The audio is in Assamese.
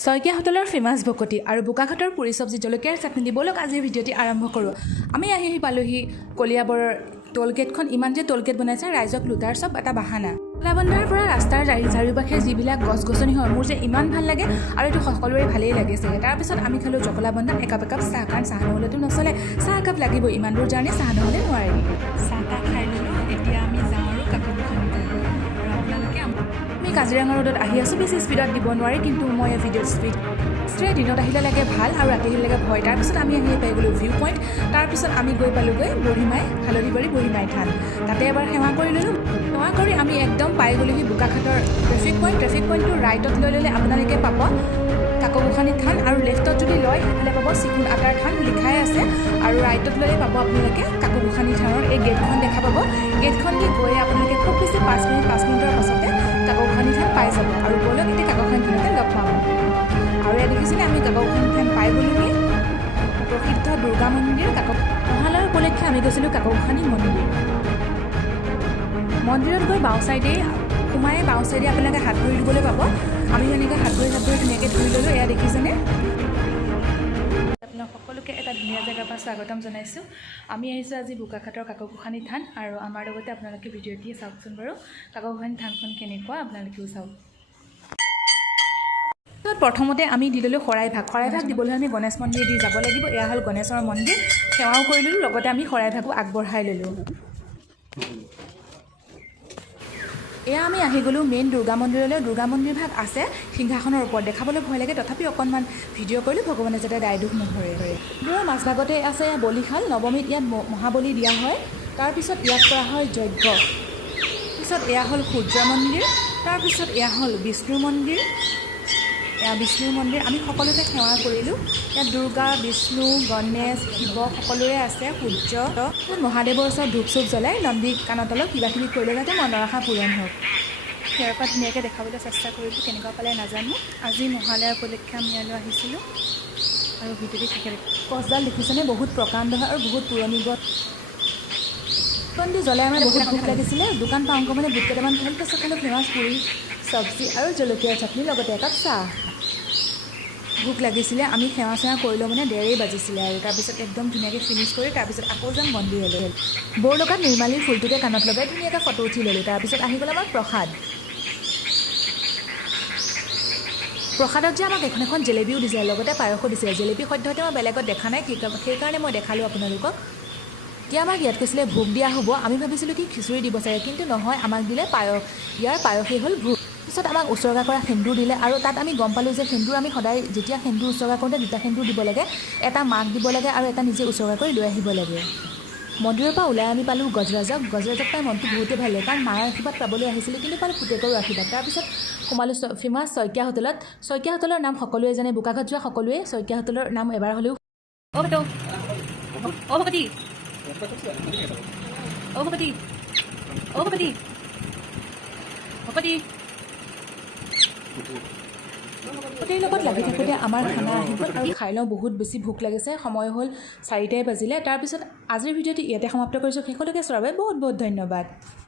শইকীয়া হোটেলৰ ফেমাছ ভকতি আৰু বোকাঘাটৰ পুৰি চব্জি জলকীয়াৰ চাটনি দি বলক আজিৰ ভিডিঅ'টি আৰম্ভ কৰোঁ। আমি আহি পালোহি কলিয়াবৰৰ টোলগেটখন। ইমান যে টোলগেট বনাইছে ৰাইজক লুটাৰ চব এটা বাহানা। কলাবন্ধাৰ পৰা ৰাস্তাৰ চাৰিওপাশে যিবিলাক গছ গছনি হয় মোৰ যে ইমান ভাল লাগে আৰু এইটো সকলোৰে ভালেই লাগিছে। তাৰপিছত আমি খালোঁ জকলাবন্ধাত একাপ চাহ, কাৰণ চাহ নহ'লেতো নচলে, চাহ একাপ লাগিবই, ইমান দূৰ জাৰ্ণি চাহ নহ'লে নোৱাৰি। চাহ তাহ খাই ল'লোঁ, এতিয়া আমি যাওঁ আৰু কাকপথাৰ। আপোনালোকে আমি কাজিৰঙা ৰোডত আহি আছোঁ। বেছি স্পীডত দিব নোৱাৰি, কিন্তু মই ভিডিঅ'ত স্পীড দিনত আহিলে লাগে ভাল আৰু ৰাতি আহিলে লাগে ভয়। তাৰপিছত আমি আহি পাই গ'লোঁ ভিউ পইণ্ট। তাৰপিছত আমি গৈ পালোঁগৈ বুঢ়ীমাই হালধিবাৰী বুঢ়ীমাই থান। তাতে এবাৰ সেৱা কৰি ল'লোঁ। সেৱা কৰি আমি একদম পাই গ'লোহি বোকাঘাটৰ ট্ৰেফিক পইণ্টটো ৰাইটত লৈ ল'লে আপোনালোকে পাব কাকগোসানী থান, আৰু লেফ্টত যদি লয় সেইফালে পাব চিকুণ আটাৰ থান লিখাই আছে, আৰু ৰাইটত ল'লে পাব আপোনালোকে কাকগোসানী থানৰ এই গেটখন দেখা পাব। গেটখন দি গৈ আপোনালোকে খুব বেছি 5 মিনিটৰ পাছতে কাকগোসানী থান পাই যাব। আৰু ব'লক এতিয়া কাকগোসানী থানতে লগ পাম। আৰু ইয়াত দেখিছেনে আমি কাকগোসানী থান পাই গ'লোহি। প্ৰসিদ্ধ দুৰ্গা মন্দিৰ মহালয়া উপলক্ষে আমি গৈছিলোঁ কাকগোসানী মন্দিৰত গৈ বাওঁ চাইডে আপোনালোকে হাত ভৰি ধুবলৈ পাব। আমি এনেকৈ হাত ভৰি ধুনীয়াকৈ ধুই ল'লোঁ। এয়া দেখিছেনে, আপোনাক সকলোকে এটা ধুনীয়া জেগাৰ পৰা স্বাগতম জনাইছোঁ। আমি আহিছোঁ আজি বোকাঘাটৰ কাকগোসানী থান, আৰু আমাৰ লগতে আপোনালোকে ভিডিঅ'টি চাওকচোন বাৰু কাকগোসানী থানখন কেনেকুৱা আপোনালোকেও চাওক। প্ৰথমতে আমি দি ল'লোঁ শৰাইভাগ দিবলৈ আমি গণেশ মন্দিৰ দি যাব লাগিব। এয়া হ'ল গণেশৰ মন্দিৰ, সেৱাও কৰি ল'লোঁ, লগতে আমি শৰাইভাগো আগবঢ়াই ল'লোঁ। এয়া আমি আহি গ'লোঁ মেইন দুৰ্গা মন্দিৰলৈ। দুৰ্গা মন্দিৰ ভাগ আছে সিংহাসনৰ ওপৰত, দেখাবলৈ ভয় লাগে, তথাপি অকণমান ভিডিঅ' কৰিলোঁ ভগৱানে যাতে দায় দুখ নধৰে। মন্দিৰৰ মাজভাগতে আছে বলিশাল। নৱমীত ইয়াত মহাবলি দিয়া হয়। তাৰপিছত ইয়াত কৰা হয় যজ্ঞ। তাৰপিছত এয়া হ'ল সূৰ্য মন্দিৰ। তাৰপিছত এয়া হ'ল বিষ্ণু মন্দিৰ। আমি সকলোতে সেৱা কৰিলোঁ। ইয়াত দুৰ্গা, বিষ্ণু, গণেশ, শিৱ সকলোৰে আছে। সূৰ্য মহাদেৱৰ ওচৰত ধূপ চুপ জ্বলাই নন্দী কাণত অলপ কিবাকিবি কৰিলে যাতে মনৰ আশা পূৰণ হওক। ইয়াৰ পৰা ধুনীয়াকৈ দেখাবলৈ চেষ্টা কৰিলোঁ, কেনেকুৱা পালে নাজানো। আজি মহালয়া উপলক্ষে আমি ইয়ালৈ আহিছিলোঁ, আৰু ভিডিঅ'টি থাকে। গছডাল দেখিছেনে, বহুত প্ৰকাণ্ড হয় আৰু বহুত পুৰণি গছ। জ্বলাই আমাৰ বহুত ভোক লাগিছিলে। দোকান পাওঁ মানে বুট কেইটামান খালোঁ। তাৰপিছত খালোঁ ফেমাছ পুৰি চব্জি আৰু জলকীয়া চাটনি, লগতে একাপ চাহ। ভোক লাগিছিলে, আমি সেৱা কৰিলোঁ মানে 1:30 বাজিছিলে, আৰু তাৰপিছত একদম ধুনীয়াকৈ ফিনিছ কৰি তাৰপিছত আকৌ যাম মন্দিৰলৈ। বৰলগাত নিৰ্মালীৰ ফুলটোকে কাণত লগাই ধুনীয়াকৈ ফটো উঠি ল'লোঁ। তাৰপিছত আহি গ'ল আমাৰ প্ৰসাদত যে আমাক এখন জেলেবিও দিছিলে, লগতে পায়সো দিছিলে। জেলেবি সদ্যহতে মই বেলেগত দেখা নাই, সেইকাৰণে মই দেখালোঁ আপোনালোকক। এতিয়া আমাক ইয়াত কৈছিলে ভোগ দিয়া হ'ব। আমি ভাবিছিলোঁ কি খিচিৰি দিব চাগে, কিন্তু নহয়, আমাক দিলে পায়সেই হ'ল ভোগ। তাৰপিছত আমাক উচৰ্গা কৰা সেন্দুৰ দিলে, আৰু তাত আমি গম পালোঁ যে সেন্দুৰ আমি সদায় যেতিয়া সেন্দুৰ উচৰ্গা কৰোঁতে 2টা সেন্দুৰ দিব লাগে, এটা মাক দিব লাগে আৰু এটা নিজে উচৰ্গা কৰি লৈ আহিব লাগে। মন্দিৰৰ পৰা ওলাই আমি পালোঁ গজৰাজক পাই মনটো বহুতেই ভাল লাগে, কাৰণ মাৰ আশীৰ্বাদ পাবলৈ আহিছিলোঁ, কিন্তু পালোঁ পুতেকৰো আশীৰ্বাদ। তাৰপিছত সোমালোঁ ফেমাছ শইকীয়া হোটেলত। শইকীয়া হোটেলৰ নাম সকলোৱে জানে, বোকাঘাট যোৱা সকলোৱে শইকীয়া হোটেলৰ নাম এবাৰ হ'লেও গোটেই লগত লাগি থাকোঁতে আমাৰ খানা আহি গ'ল, আৰু খাই লওঁ, বহুত বেছি ভোক লাগিছে। সময় হ'ল 4টাই বাজিলে। তাৰপিছত আজিৰ ভিডিঅ'টি ইয়াতে সমাপ্ত কৰিছোঁ। শেষলৈকে চোৱাৰ বাবে বহুত বহুত ধন্যবাদ।